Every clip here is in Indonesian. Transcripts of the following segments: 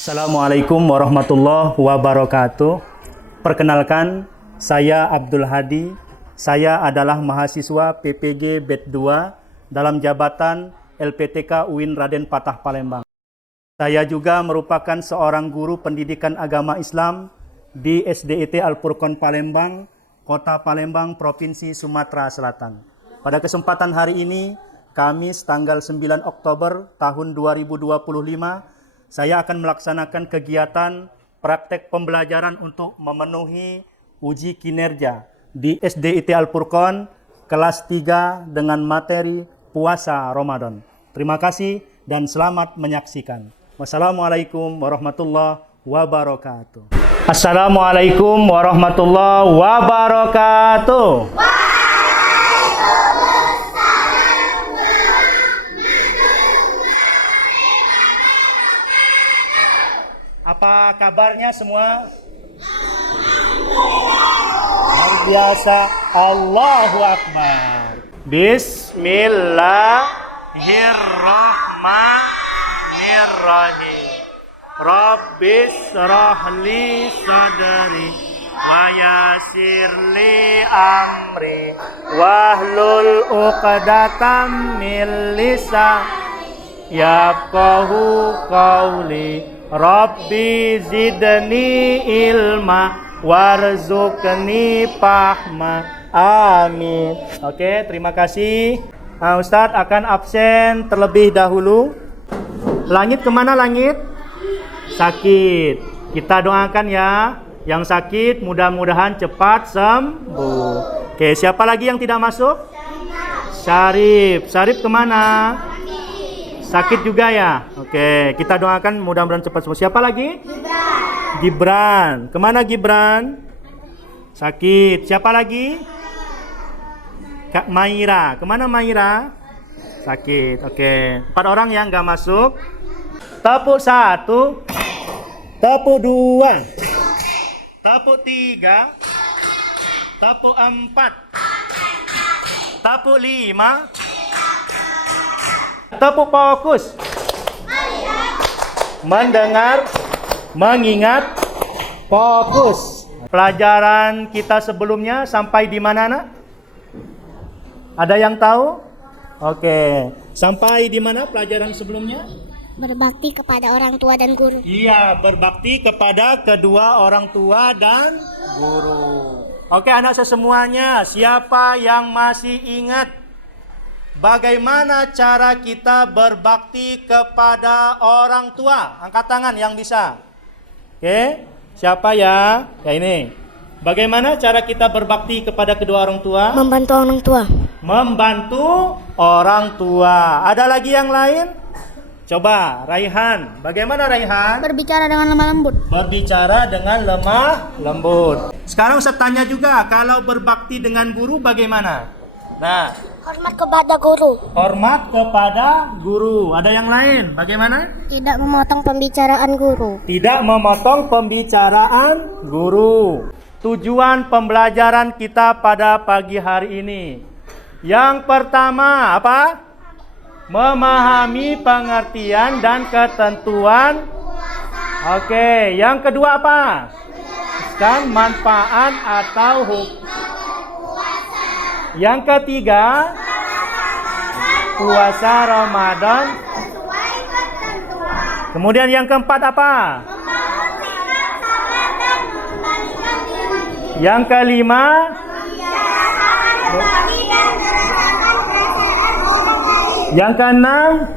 Assalamualaikum warahmatullahi wabarakatuh. Perkenalkan, saya Abdul Hadi. Saya adalah mahasiswa PPG BED 2 dalam jabatan LPTK UIN Raden Patah Palembang. Saya juga merupakan seorang guru pendidikan agama Islam di SDIT Al-Furqon Palembang, Kota Palembang, Provinsi Sumatera Selatan. Pada kesempatan hari ini, Kamis tanggal 9 Oktober tahun 2025, saya akan melaksanakan kegiatan praktek pembelajaran untuk memenuhi uji kinerja di SDIT Al-Furqon kelas 3 dengan materi puasa Ramadan. Terima kasih dan selamat menyaksikan. Wassalamualaikum warahmatullahi wabarakatuh. Assalamualaikum warahmatullahi wabarakatuh. Apa kabarnya semua? Luar biasa. Allahu Akbar. Bismillahirrahmanirrahim. Rabbis shrahli sadri wa yassirli amri wahlul 'uqdatam min lisani yafqahu qawli. Rabbi zidni ilma warzuqni fahma. Amin. Oke, terima kasih. Ustadz akan absen terlebih dahulu. Langit kemana langit? Sakit. Kita doakan ya. Yang sakit mudah-mudahan cepat sembuh. Oke, siapa lagi yang tidak masuk? Syarif. Syarif kemana? Sakit juga ya? Oke, kita doakan mudah-mudahan cepat sembuh. Siapa lagi? Gibran. Kemana Gibran? Sakit. Siapa lagi? Kak Maira. Kemana Maira? Sakit. Oke. 4 orang yang nggak masuk. Tepuk 1. Tepuk 2. Tepuk 3. Tepuk 4. Tepuk 5. Tepuk fokus. Mendengar, mengingat, fokus. Pelajaran kita sebelumnya sampai di mana, nak? Ada yang tahu? Oke. Sampai di mana pelajaran sebelumnya? Berbakti kepada orang tua dan guru. Iya, berbakti kepada kedua orang tua dan guru. Oke, anak semuanya, siapa yang masih ingat bagaimana cara kita berbakti kepada orang tua? Angkat tangan yang bisa. Oke, siapa ya? Ya ini. Bagaimana cara kita berbakti kepada kedua orang tua? Membantu orang tua. Membantu orang tua. Ada lagi yang lain? Coba, Raihan. Bagaimana Raihan? Berbicara dengan lemah lembut. Berbicara dengan lemah lembut. Sekarang saya tanya juga, kalau berbakti dengan guru bagaimana? Nah, Hormat kepada guru. hormat kepada guru. Ada yang lain? Bagaimana? Tidak memotong pembicaraan guru. Tidak memotong pembicaraan guru. Tujuan pembelajaran kita pada pagi hari ini. Yang pertama apa? Memahami pengertian dan ketentuan. Oke, yang kedua apa? Jelaskan manfaat atau hukum. Yang ketiga, puasa Ramadan. Kemudian yang keempat apa? Yang kelima, yang keenam,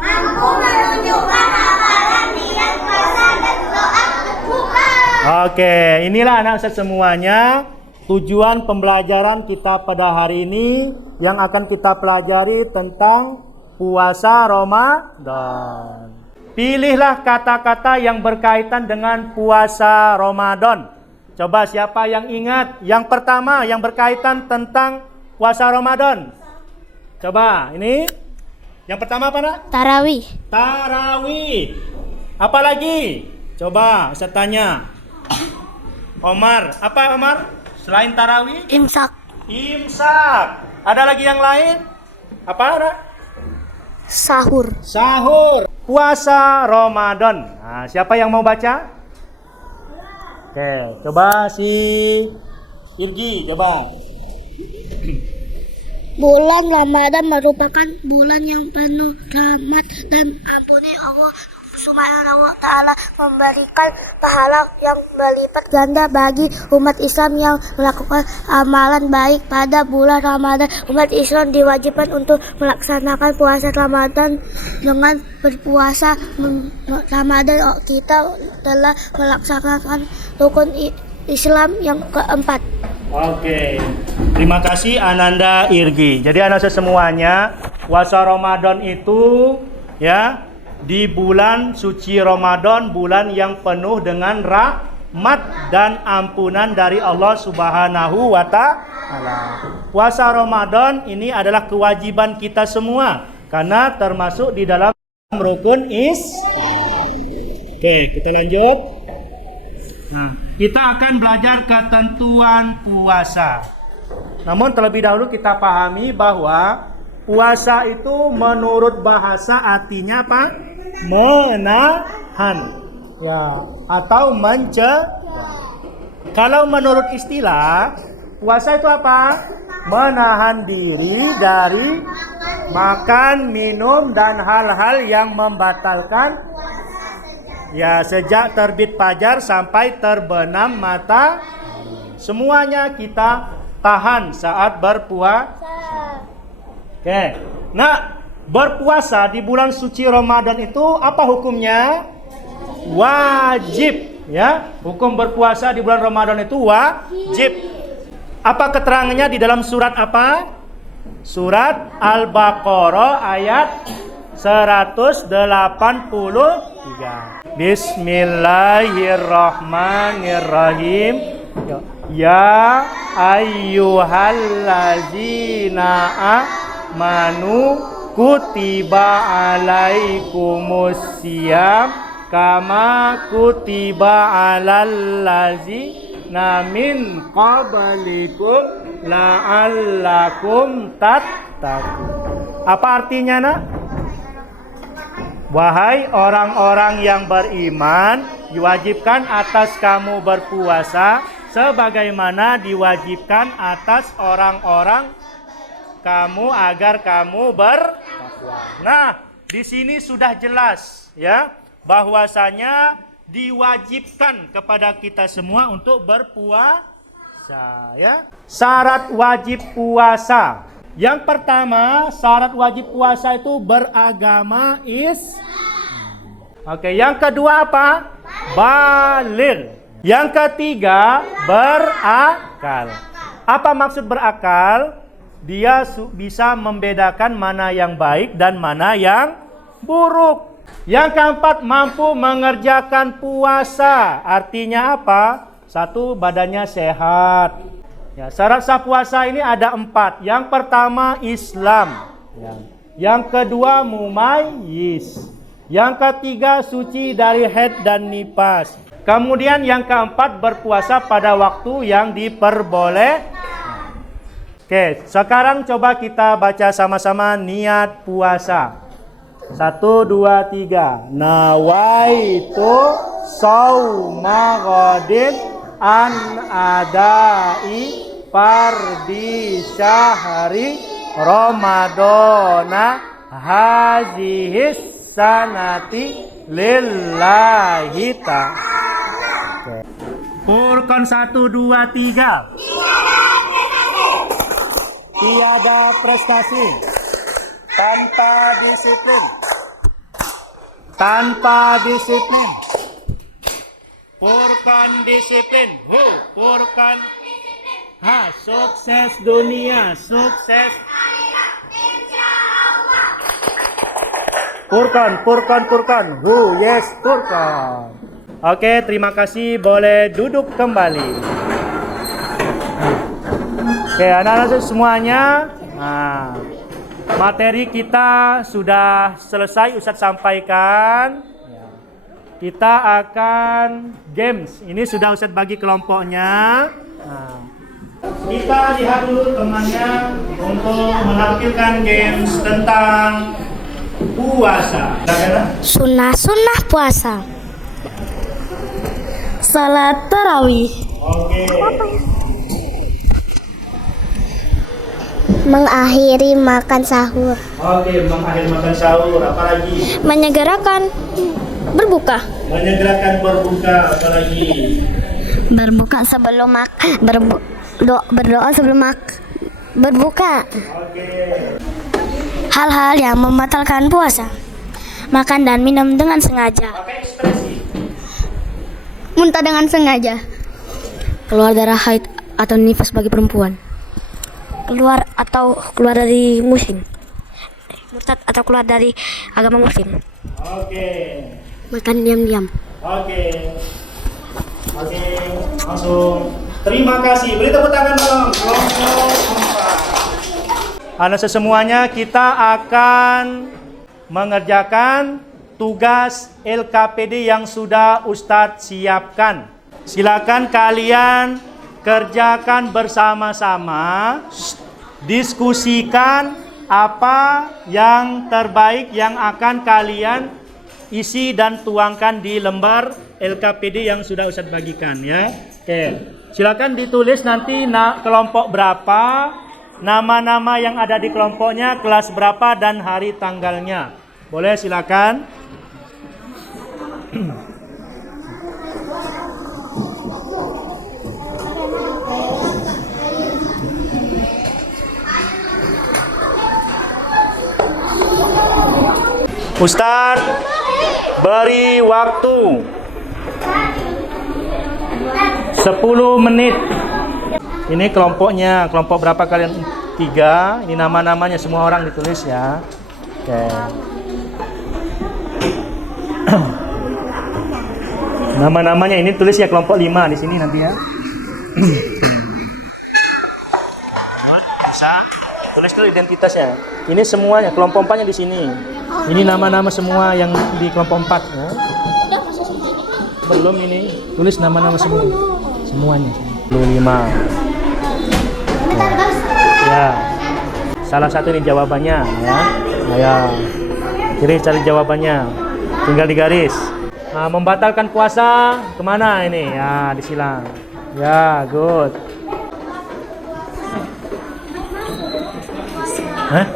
oke, inilah anak Ustaz semuanya. Tujuan pembelajaran kita pada hari ini yang akan kita pelajari tentang puasa Ramadan. Pilihlah kata-kata yang berkaitan dengan puasa Ramadan. Coba siapa yang ingat? Yang pertama yang berkaitan tentang puasa Ramadan. Coba ini. Yang pertama apa nak? Tarawih. Tarawih. Apa lagi? Coba saya tanya. Omar, apa Omar? Selain tarawih? Imsak. Ada lagi yang lain? Apa? Sahur. Sahur. puasa Ramadan. Nah, siapa yang mau baca? Oke, coba si Irgi, coba. Bulan Ramadan merupakan bulan yang penuh rahmat dan ampuni. Allah Subhanahu wa Ta'ala memberikan pahala yang berlipat ganda bagi umat Islam yang melakukan amalan baik pada bulan Ramadan. Umat Islam diwajibkan untuk melaksanakan puasa Ramadan. Dengan berpuasa Ramadan, kita telah melaksanakan rukun Islam yang keempat. Oke, terima kasih Ananda Irgi. Jadi anak semuanya, puasa Ramadan itu ya di bulan suci Ramadan, bulan yang penuh dengan rahmat dan ampunan dari Allah Subhanahu wa Ta'ala. Puasa Ramadan ini adalah kewajiban kita semua karena termasuk di dalam rukun Oke, kita lanjut. Nah, kita akan belajar ketentuan puasa. Namun terlebih dahulu kita pahami bahwa puasa itu menurut bahasa artinya apa? Menahan, ya, atau mencegah. Kalau menurut istilah, puasa itu apa? Menahan diri dari makan, minum, dan hal-hal yang membatalkan, ya, sejak terbit fajar sampai terbenam mata, semuanya kita tahan saat berpuasa. Oke. Nah, berpuasa di bulan suci Ramadan itu apa hukumnya? Wajib, ya. Hukum berpuasa di bulan Ramadan itu wajib. Apa keterangannya di dalam surat apa? Surat Al-Baqarah ayat 183. Bismillahirrahmanirrahim. Ya ayyuhallazina amanu kutiba alaikumusiyam kama kutiba alal ladzina min qablikum la'allakum tattaqun. Apa artinya, Nak? Wahai orang-orang yang beriman, diwajibkan atas kamu berpuasa sebagaimana diwajibkan atas orang-orang kamu agar kamu bertakwa. Nah, di sini sudah jelas ya bahwasanya diwajibkan kepada kita semua untuk berpuasa ya. Syarat wajib puasa. Yang pertama, syarat wajib puasa itu beragama Oke, yang kedua apa? Baligh. Yang ketiga, berakal. Apa maksud berakal? Dia bisa membedakan mana yang baik dan mana yang buruk. Yang keempat, mampu mengerjakan puasa. Artinya apa? Satu, badannya sehat. Ya, syarat sah puasa ini ada 4. Yang pertama, Islam. Ya. Yang kedua, mumayyiz. Yang ketiga, suci dari haid dan nifas. Kemudian yang keempat, berpuasa pada waktu yang diperbolehkan. Oke, sekarang coba kita baca sama-sama niat puasa. 1, 2, 3. Nawaitu shauma ghadin an adai fardi syahri Ramadana hazihis sanati lillahi ta'ala. Furqan 1, 2, 3. Tiada prestasi tanpa disiplin. Tanpa disiplin. Furqan disiplin. Furqan. Sukses dunia, sukses. Furqan. Yes, Furqan. Oke, terima kasih. Boleh duduk kembali. Oke, anak-anak semuanya. Nah, materi kita sudah selesai Ustadz sampaikan. Kita akan games. Ini sudah Ustadz bagi kelompoknya. Nah, kita lihat dulu temannya untuk menampilkan games tentang puasa. Sunnah puasa. Salat tarawih. Oke. Mengakhiri makan sahur. Oke, mengakhiri makan sahur. Apalagi? Menyegerakan berbuka. Menyegerakan berbuka. Apalagi? Berbuka sebelum berdoa sebelum berbuka. Oke. Hal-hal yang membatalkan puasa. Makan dan minum dengan sengaja. Pakai ekspresi. Muntah dengan sengaja. Keluar darah haid atau nifas bagi perempuan. Keluar dari muslim. Murtad atau keluar dari agama muslim. Oke. Makan diam-diam. Oke. Oke, langsung. Terima kasih. Beri tepuk tangan dong. Kelompok 4. Anak semuanya, kita akan mengerjakan tugas LKPD yang sudah Ustadz siapkan. Silakan kalian kerjakan bersama-sama, diskusikan apa yang terbaik yang akan kalian isi dan tuangkan di lembar LKPD yang sudah Ustadz bagikan ya. Oke, silakan ditulis nanti kelompok berapa, nama-nama yang ada di kelompoknya, kelas berapa dan hari tanggalnya. Boleh silakan. Ustadz beri waktu 10 menit. Ini kelompoknya, kelompok berapa kalian? 3. Ini nama-namanya semua orang ditulis ya. Oke. Nama-namanya ini tulis ya, kelompok 5 di sini nanti ya. Bisa tulis dulu identitasnya. Ini semuanya, kelompok 4-nya di sini. Ini nama-nama semua yang di kelompok 4 ya. Belum ini, tulis nama-nama semua. Semuanya. 25. Ya. Salah satu ini jawabannya ya. Ya. Kiri cari jawabannya. Tinggal digaris. Nah, membatalkan puasa kemana ini? Ya, disilang. Ya, good. Hah?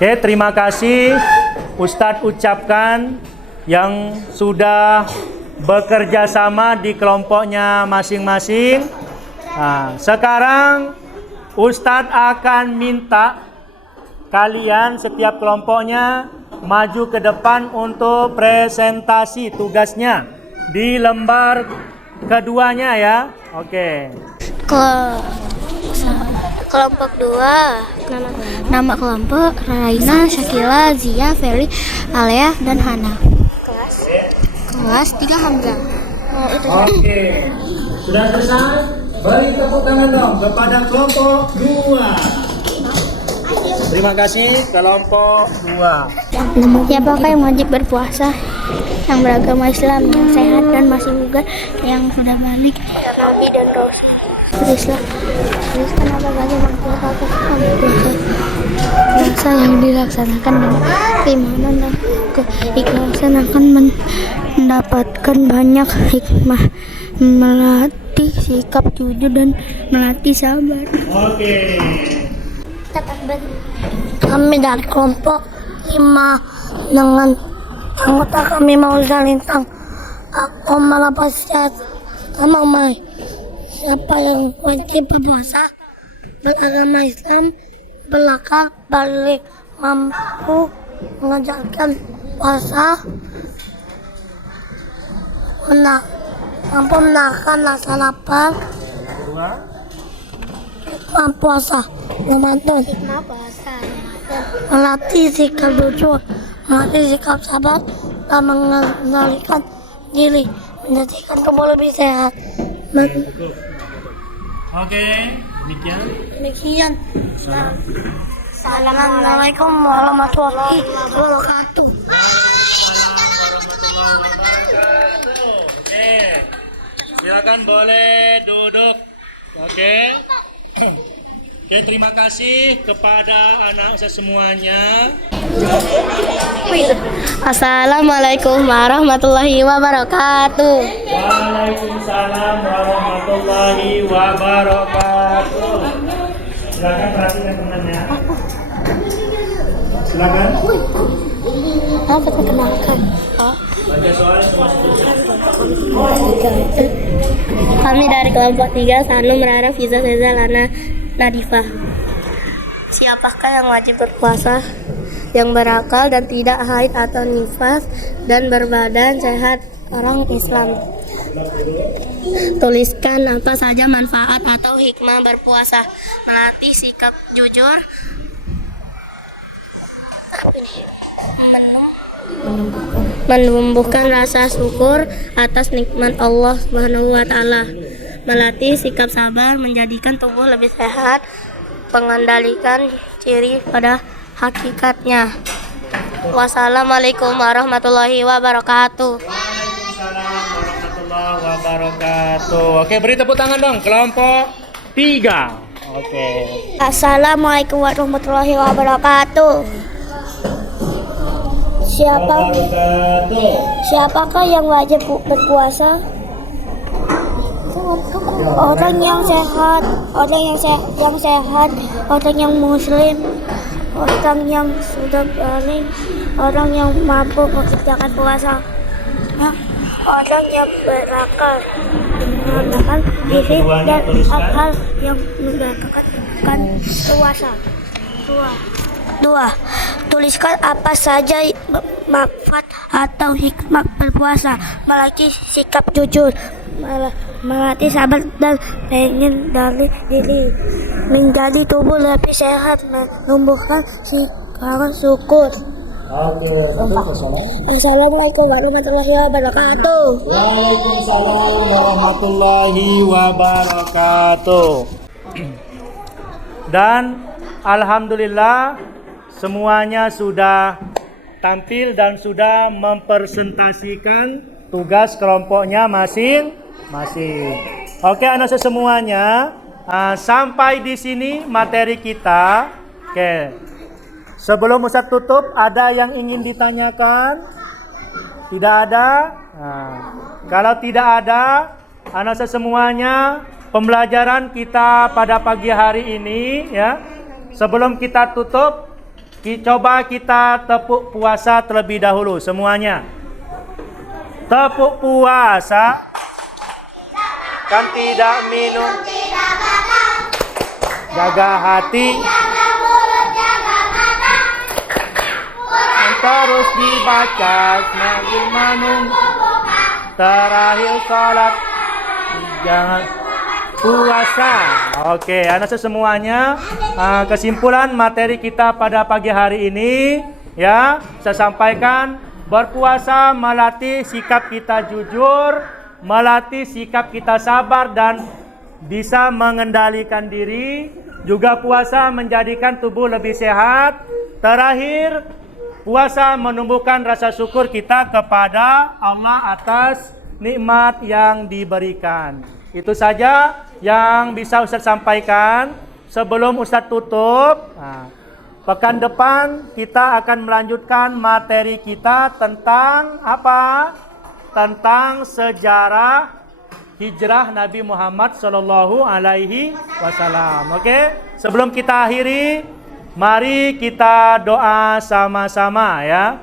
Oke, terima kasih Ustadz ucapkan yang sudah bekerja sama di kelompoknya masing-masing. Nah, sekarang Ustadz akan minta kalian setiap kelompoknya maju ke depan untuk presentasi tugasnya di lembar keduanya ya. Oke. Kelompok 2. Nama kelompok Raina, Syakila, Zia, Feli, Alea, dan Hana. Kelas 3 Hamzah. Oke. Sudah selesai? Beri tepuk tangan dong kepada kelompok 2. Terima kasih kelompok 2. Siapakah yang wajib berpuasa? Yang beragama Islam, yang sehat dan masih bugar, yang sudah balik, Nabi dan Rasul. Tulislah apa saja puasa yang dilaksanakan dengan keimanan dan keikhlasan akan mendapatkan banyak hikmah, melatih sikap jujur dan melatih sabar. Oke. Kami dari kelompok 5 dengan anggota kami mau Zalintang, aku malapasiat sama Mai. Siapa yang wajib berpuasa, beragama Islam, belakang, balik, mampu mengajarkan puasa, mampu menahan rasa lapar, puasa, Ramadan, melatih sikap jujur, melatih sikap sabar, dan mengendalikan diri, menjadikan tubuh lebih sehat. Oke, Demikian. Assalamualaikum warahmatullahi wabarakatuh. Waalaikumsalam warahmatullahi wabarakatuh. Oke, silakan boleh duduk. Oke. Oke, terima kasih kepada anak Ustaz semuanya. Assalamualaikum warahmatullahi wabarakatuh. Waalaikumsalam warahmatullahi wabarakatuh. Silakan perhatikan temannya. Silakan. Apa perkenalkan? Baca soal termasuk. Kami dari kelompok 3, Sanum, Rara, Fiza, Seza, Lana, Nadifah. Siapakah yang wajib berpuasa? Yang berakal dan tidak haid atau nifas dan berbadan sehat orang Islam. Tuliskan apa saja manfaat atau hikmah berpuasa. Melatih sikap jujur, menumbuhkan rasa syukur atas nikmat Allah Subhanahu wa taala. Melatih sikap sabar, menjadikan tubuh lebih sehat, mengendalikan ciri pada hakikatnya. Wassalamualaikum warahmatullahi wabarakatuh. Waalaikumsalam warahmatullahi wabarakatuh. Oke, beri tepuk tangan dong kelompok 3. Oke. Assalamualaikum warahmatullahi wabarakatuh. Siapakah yang wajib berpuasa? Orang yang sehat, orang yang muslim, orang yang sudah balik, orang yang mampu mengerjakan puasa, orang yang berakal, mengandalkan diri dan hal yang membatalkan puasa. 2. Tuliskan apa saja manfaat atau hikmah berpuasa. Melatih sikap jujur, melatih sabar dan mengendalikan diri, menjadi tubuh lebih sehat, menumbuhkan sikap syukur. Assalamualaikum warahmatullahi wabarakatuh. Waalaikumsalam warahmatullahi wabarakatuh. Dan alhamdulillah semuanya sudah tampil dan sudah mempresentasikan tugas kelompoknya masing-masing. Oke, anak semuanya, sampai di sini materi kita. Oke. Sebelum Ustaz tutup, ada yang ingin ditanyakan? Tidak ada? Kalau tidak ada, anak semuanya, pembelajaran kita pada pagi hari ini ya. Sebelum kita tutup, coba kita tepuk puasa terlebih dahulu semuanya. Tepuk puasa. Kan tidak minum, jaga hati, terus dibaca sambil minum, terakhir sholat, jangan puasa. Oke, anak semuanya, kesimpulan materi kita pada pagi hari ini ya, saya sampaikan, berpuasa melatih sikap kita jujur, melatih sikap kita sabar dan bisa mengendalikan diri. Juga puasa menjadikan tubuh lebih sehat. Terakhir, puasa menumbuhkan rasa syukur kita kepada Allah atas nikmat yang diberikan. Itu saja yang bisa Ustaz sampaikan. Sebelum Ustaz tutup, pekan depan kita akan melanjutkan materi kita tentang apa? Tentang sejarah hijrah Nabi Muhammad Sallallahu Alaihi Wasallam. Oke, sebelum kita akhiri, mari kita doa sama-sama ya.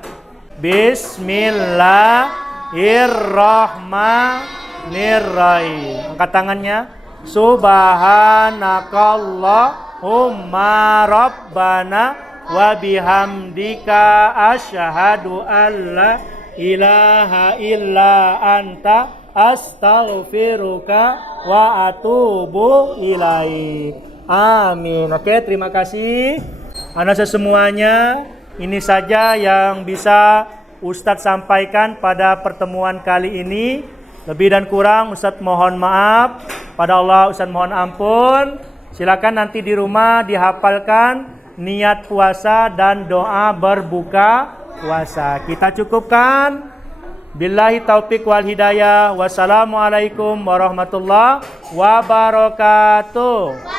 Bismillahirrahmanirrahim. Angkat tangannya. Subhanakallahumma rabbana wa bihamdika asyhadu an la ilaha illa anta astaghfiruka wa atubu ilaik. Amin. Oke, terima kasih anak semuanya. Ini saja yang bisa Ustadz sampaikan pada pertemuan kali ini. Lebih dan kurang Ustadz mohon maaf. Pada Allah Ustadz mohon ampun. Silakan nanti di rumah dihafalkan niat puasa dan doa berbuka puasa. Kita cukupkan. Billahi taufiq wal hidayah. Wassalamualaikum warahmatullahi wabarakatuh.